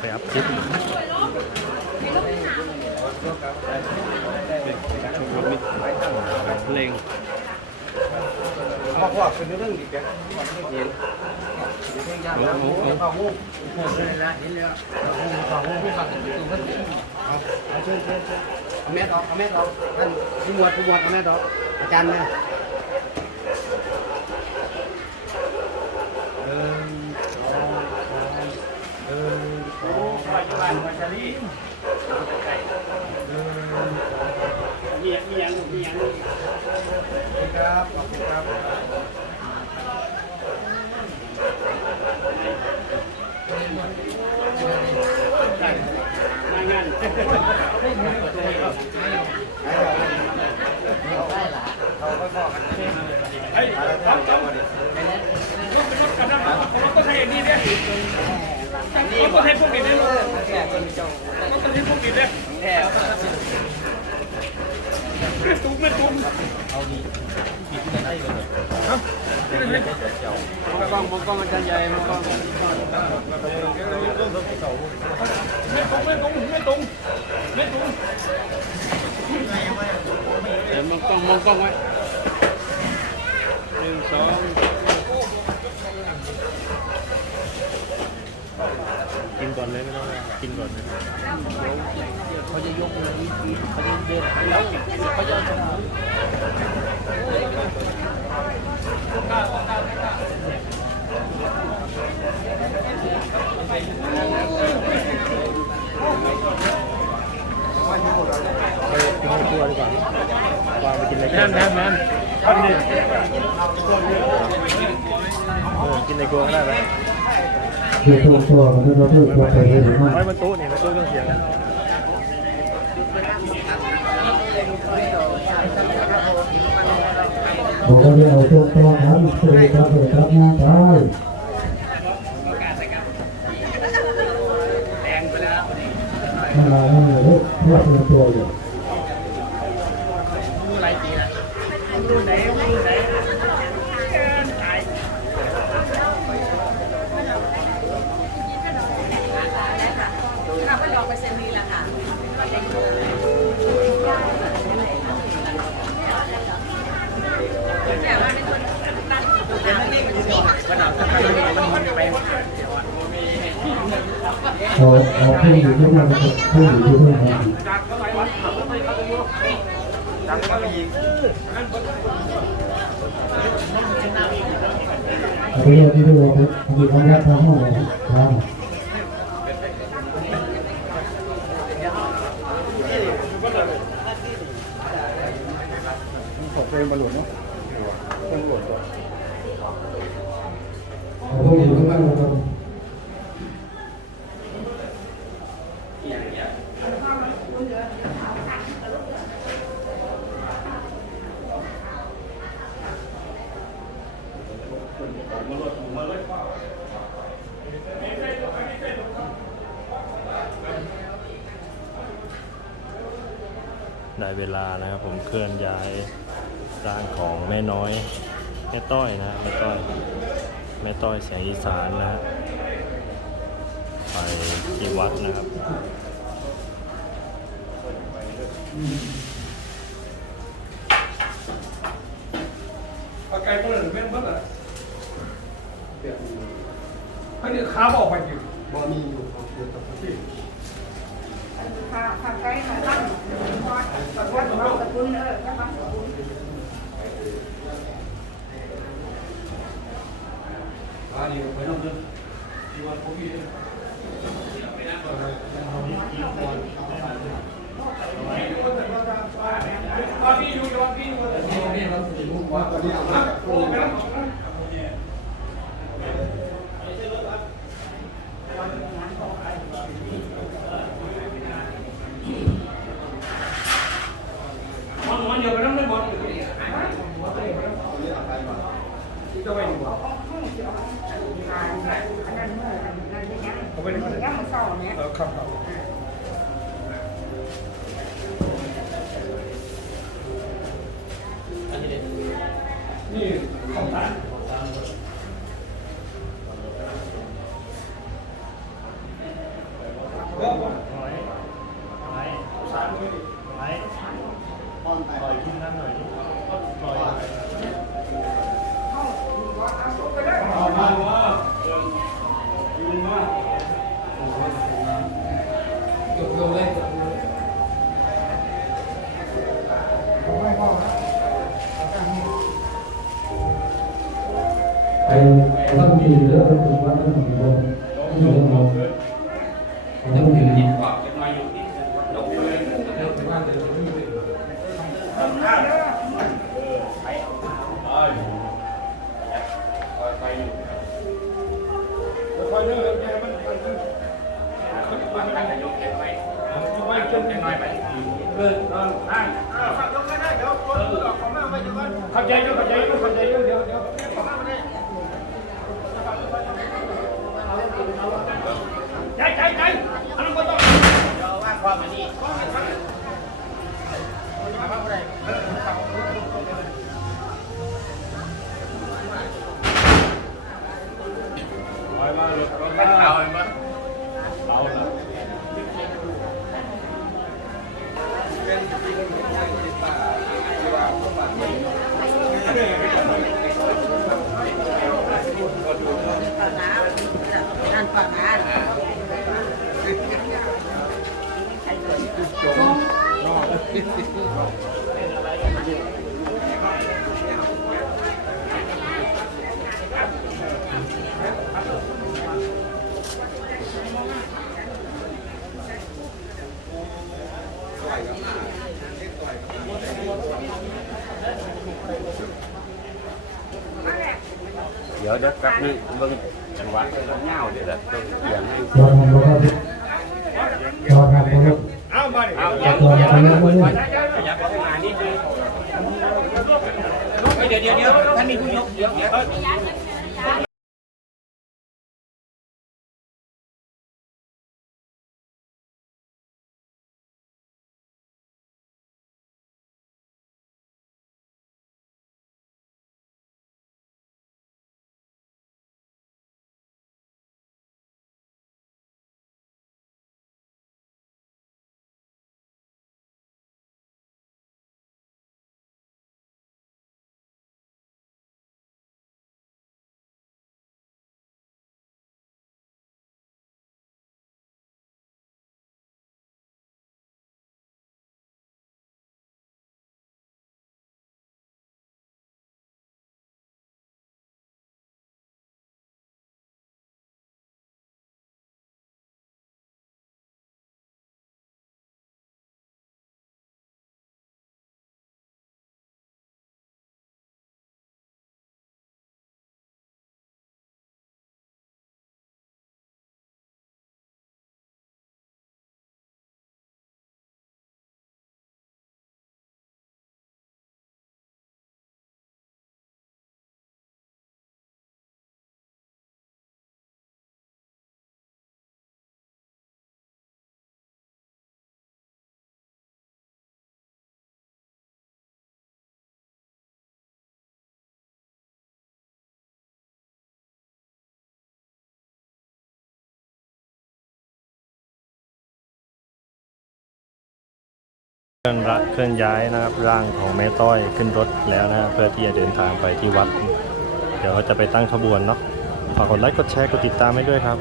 ไปอัพคลิปเพลงพอพอเป็นเรื่องดีแกเห็นโอ้โหข้าวงูเห็นแล้วเห็นแล้วข้าวงูผู้ขับตัวกันเอาเอาเชิญเชิญเชิญเอาแม่ออกเอาแม่ออกท่านผู้หมวดผู้หมวดเอาแม่ออกอาจารย์เนี่ยเดินสองสามเดินสอง สามเดินมีมีอย่างมีอย่างครับขอบคุณครับงานงานเขาก็พอกันเฮ้ยครับครับกำลังผมก็ใช้อันนี้เนี่ย ผมก็ใช้พวกนี้เนี่ยผมก็ใช้พวกนี้เนี่ยไม่ตุ้มไม่ตุ้มกล้องมองกล้องอาจารย์ใหญ่มองกล้องไม่ตุ้มไม่ตุ้มไม่ตุ้มไม่ตุ้มเดี๋ยวมองกล้องมองกล้องไว้หนึ่งสอง กินก่อนเลยไม่ต้องกินก่อนนะเขาจะยกมือเขาจะเดินแล้วเขาจะชนะไปกินในครัวดีกว่าวางไปกินในครัวแมนแมนทำดิเออกินในครัวได้ไหม คือตัวตัวมันเราพูดตัวไปเลยมากไว้บนโต๊ะนี่บนต๊ะเครื่องเสียงผมก็เลยเอาตัวตัวครับสวัสดีครับสวัสดีครับงานได้แดงไปแล้วมาลาให้เลยเพื่อตัวตัวอยู่ ดูไรตีนะดูไหนดูไหนตาย เราก็ลองไปเซ็นนี้แหละค่ะแต่ว่า เป็นคนตั้งตัวตามที่มันมีเอาเอาผู้อยู่ที่นั่นผู้อยู่ที่นั่นครับจากเท่าไหร่วะจากเท่าไหร่อีกเอาไปเรียกที่ดูครับมีคำว่าทำห้องเลยครับ ขอเพล งบอลลูนเนาะบอลลูนตัวเอาผู้อยู่ที่นั่นครับได้เวลานะครับผมเคลื่อนย้าย ร่างของแม่น้อยแม่ต้อยนะแม่ต้อยแม่ต้อยแสงอีสานนะฮะไปที่วัดนะครับปากไก่ตัวหนึ่งเป็นเมื่อไหร่เขาเนี่ยขาบอกไปอยู่บอมีอยู่ครับอยู่กับที่ค่ะค่ะใกล้ค่ะตั้งวัดวัดเราตะกุนเออวัดตะกุนอ่านี่ไปน้องเดินที่วันพวกนี้ ตอนนี้อยู่ตอนนี้อยู่ตอนนี้ นี่เราสีมุกว่าตอนนี้เอามา โอ้ไปแล้ว มันมันเดี๋ยวไปนั่งไม่บอลอยู่ที่จะไปอยู่ อันนั้นเมื่ออันนั้นยัง เขา ไปไหนยังมันเศร้าเนี่ยเออครับครับนี่ของท่านไอ้ต้องมีเรื่องต้องถึงว่าต้องมีลมต้องมีลมต้องมีลมคอยเลื่อนแกมันมันมันวางกันนายกเก็บไว้ไว้จนน้อยไปเลื่อนนอนข้างฝากยกก็ได้เดี๋ยวคนออ กของมาไปจังหวัดเข้าใจยุ่เข้าใจยุ่ เอาไปมั้ย นั่นก่อนนะ เดี๋ยวเดี๋ยวแป๊บนึงเบิ่งจังหวะเงาเดี๋ยวละต้องเอียงให้รอทำรอทำรอทำรอเอามาดิเอาอย่าทำรอทำรอทำอย่าไปข้างหน้านิดนึงเดี๋ยวเดี๋ยวเดี๋ยวท่านมีผู้ยกเดี๋ยวเดี๋ยว เคลื่อนระเคลื่อนย้ายนะครับร่างของแม่ต้อยขึ้นรถแล้วนะเพื่อที่จะเดินทางไปที่วัด เดี๋ยวจะไปตั้งขบวนเนาะฝากกดไลค์กดแชร์กดติดตามให้ด้วยครับ